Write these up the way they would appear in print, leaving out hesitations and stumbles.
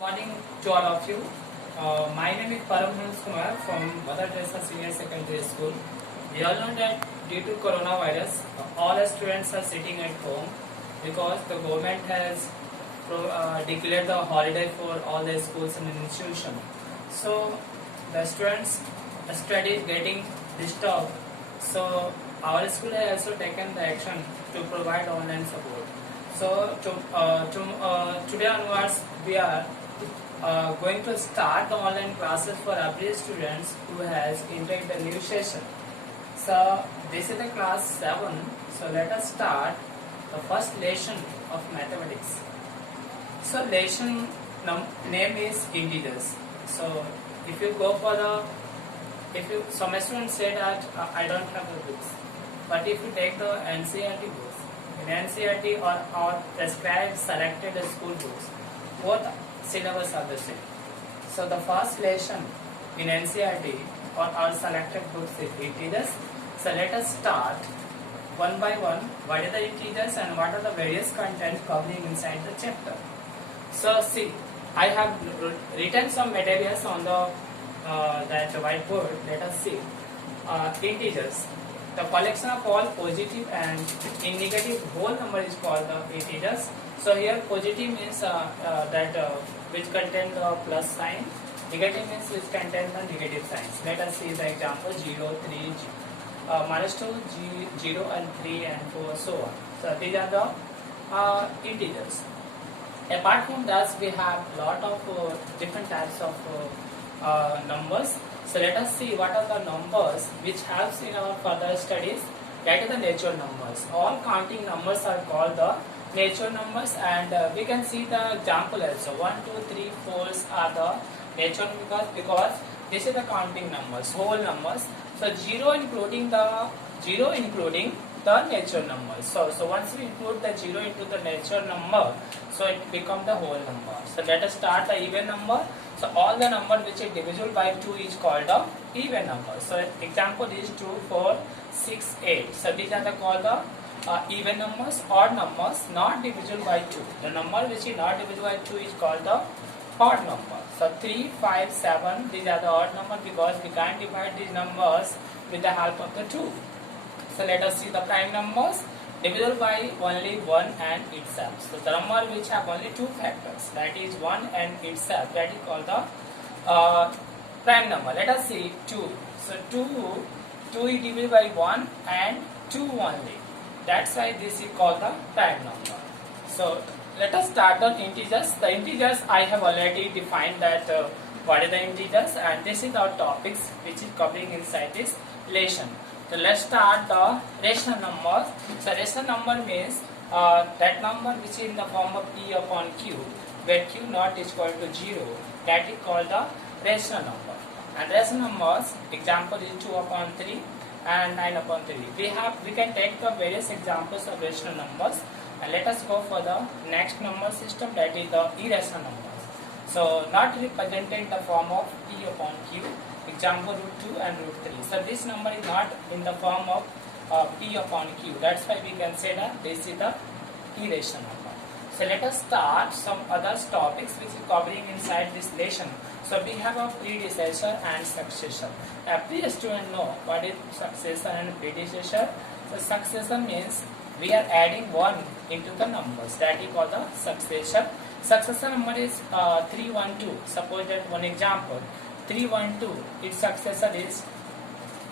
Morning to all of you. My name is Paramhansa Kumar from Mother Teresa Senior Secondary School. We all know that due to coronavirus, all the students are sitting at home because the government has declared the holiday for all the schools and institutions. So the students' study is getting disturbed. So our school has also taken the action to provide online support. So today onwards, we are going to start the online classes for every students who has entered the new session. So this is the class 7. So let us start the first lesson of mathematics. So lesson name is integers. So if you go for some students say that I don't have the books, but if you take the NCERT books, in NCERT or prescribed selected school books, both syllabus are the same. So the first lesson in NCERT or our selected books is integers. So let us start one by one. What are the integers and what are the various content covering inside the chapter? So see, I have written some materials on the that whiteboard. Let us see. Integers. The collection of all positive and in negative whole number is called the integers. So here positive means which contain the plus sign, negative means which contain the negative signs. Let us see the example 0, 3, minus 2, 0 and 3 and 4, so on. So these are the integers. Apart from that, we have lot of different types of numbers. So let us see what are the numbers which helps in our further studies. That is the natural numbers. All counting numbers are called the natural numbers, and we can see the example also. 1, 2, 3, 4 are the natural because this is the counting numbers, whole numbers. So 0 including the natural numbers. So once we include the 0 into the natural number, so it becomes the whole number. So let us start the even number. So all the number which is divisible by 2 is called the even number. So example is 2, 4, 6, 8. So these are the called the even numbers. Odd numbers not divisible by 2. The number which is not divisible by 2 is called the odd number. So 3, 5, 7, these are the odd number because we can't divide these numbers with the help of the 2. So let us see the prime numbers divisible by only 1 and itself. So the number which have only 2 factors, that is 1 and itself, that is called the prime number. Let us see 2. So 2 is divisible by 1 and 2 only. That's why this is called the prime number. So let us start the integers. The integers I have already defined that what are the integers, and this is our topics which is covering inside this lesson. So let's start the rational numbers. So rational number means that number which is in the form of P upon Q, where Q naught is equal to 0. That is called the rational number. And rational numbers, example is 2 upon 3 and 9 upon 3. We can take the various examples of rational numbers, and let us go for the next number system, that is the irrational numbers. So not represented in the form of P upon Q. Example root 2 and root 3. So this number is not in the form of P upon Q. That's why we can say that this is the irrational number. So let us start some other topics which is covering inside this lesson. So we have a predecessor and successor. Every student know what is successor and predecessor. So successor means we are adding 1 into the numbers. That is called the successor. Successor number is 312. Suppose that one example. 312, its successor is,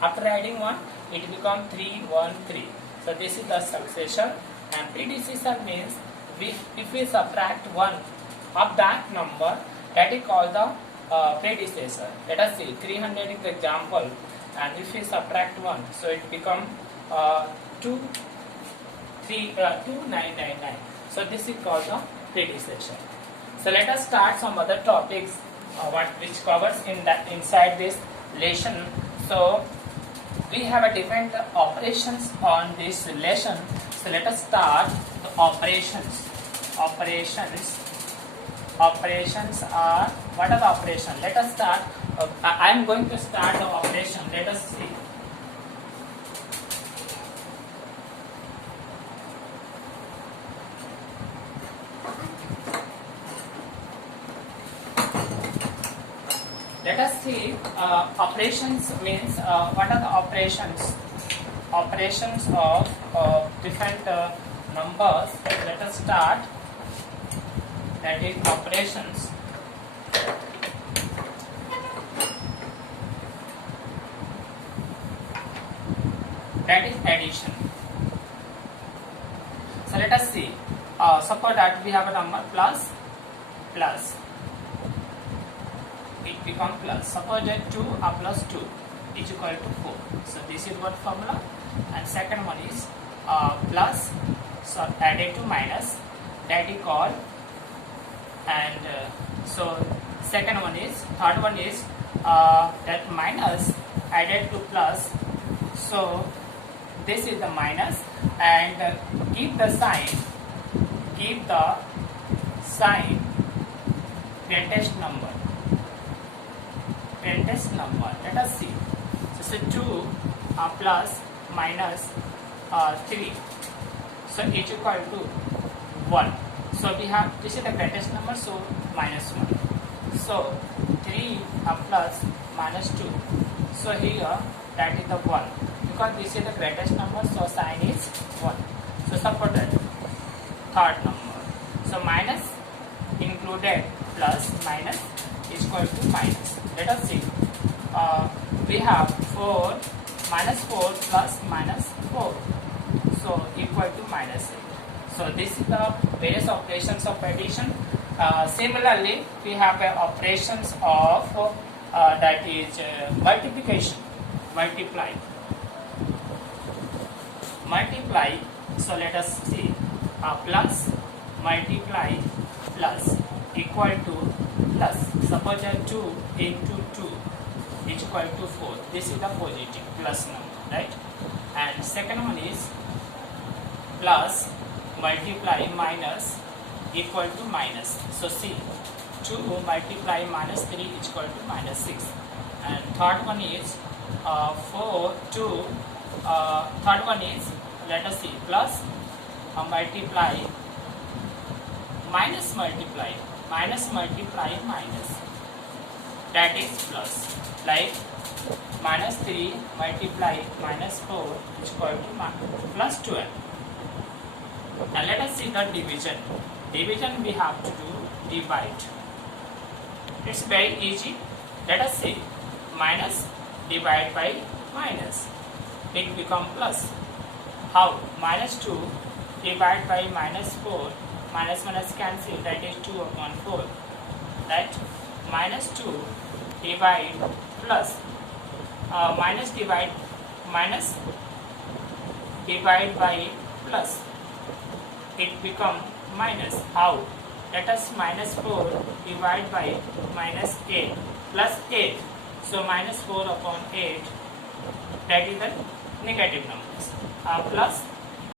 after adding 1, it becomes 313. So this is the successor. And predecessor means if we subtract 1 of that number, that is called the predecessor. Let us see, 300 is the example, and if we subtract 1, so it becomes 2999. So this is called the predecessor. So let us start some other topics which covers inside this lesson. So we have a different operations on this lesson. So let us start the operations. Operations are, what are the operations? Let us start. I am going to start the operation. Let us see. Let us see operations means what are the operations? Operations of different numbers. Let us start. That is operations. That is addition. So let us see. Suppose that we have a number plus. It become plus. Suppose that 2 plus 2 is equal to 4. So this is what formula. And second one is plus. So added to minus. That is called. And so second one is. Third one is that minus added to plus. So this is the minus, and keep the sign greatest number. Let us see. So 2 plus minus 3, so it's equal to 1. So we have, this is the greatest number, so minus 1. So 3 plus minus 2, so here that is the 1, because this is the greatest number, so sign is 1. So suppose that third number, so minus included plus minus is equal to minus. Let us see. We have 4 minus 4 plus minus 4, so equal to minus 8. So this is the various operations of addition. Similarly, we have operations of that is multiplication. Multiply. So let us see. Plus multiply plus equal to plus. Suppose that 2 into 2 is equal to 4. This is the positive plus number, right? And second one is plus multiply minus equal to minus. So see, 2 multiply minus 3 is equal to minus 6. And third one is 4, 2. Third one is, let us see, plus multiply minus multiply minus, that is plus. Like minus 3 multiply minus 4 is equal to plus 12. Now let us see the division. Division we have to do divide. It's very easy. Let us see. Minus divide by minus. It become plus. How? Minus 2 divide by minus 4. Minus minus cancel. That is 2 upon 4. Right? Minus 2 divide plus. Minus divide by plus. It become minus. How? Let us minus 4 divide by minus 8 plus 8. So minus 4 upon 8, that is the negative numbers. Plus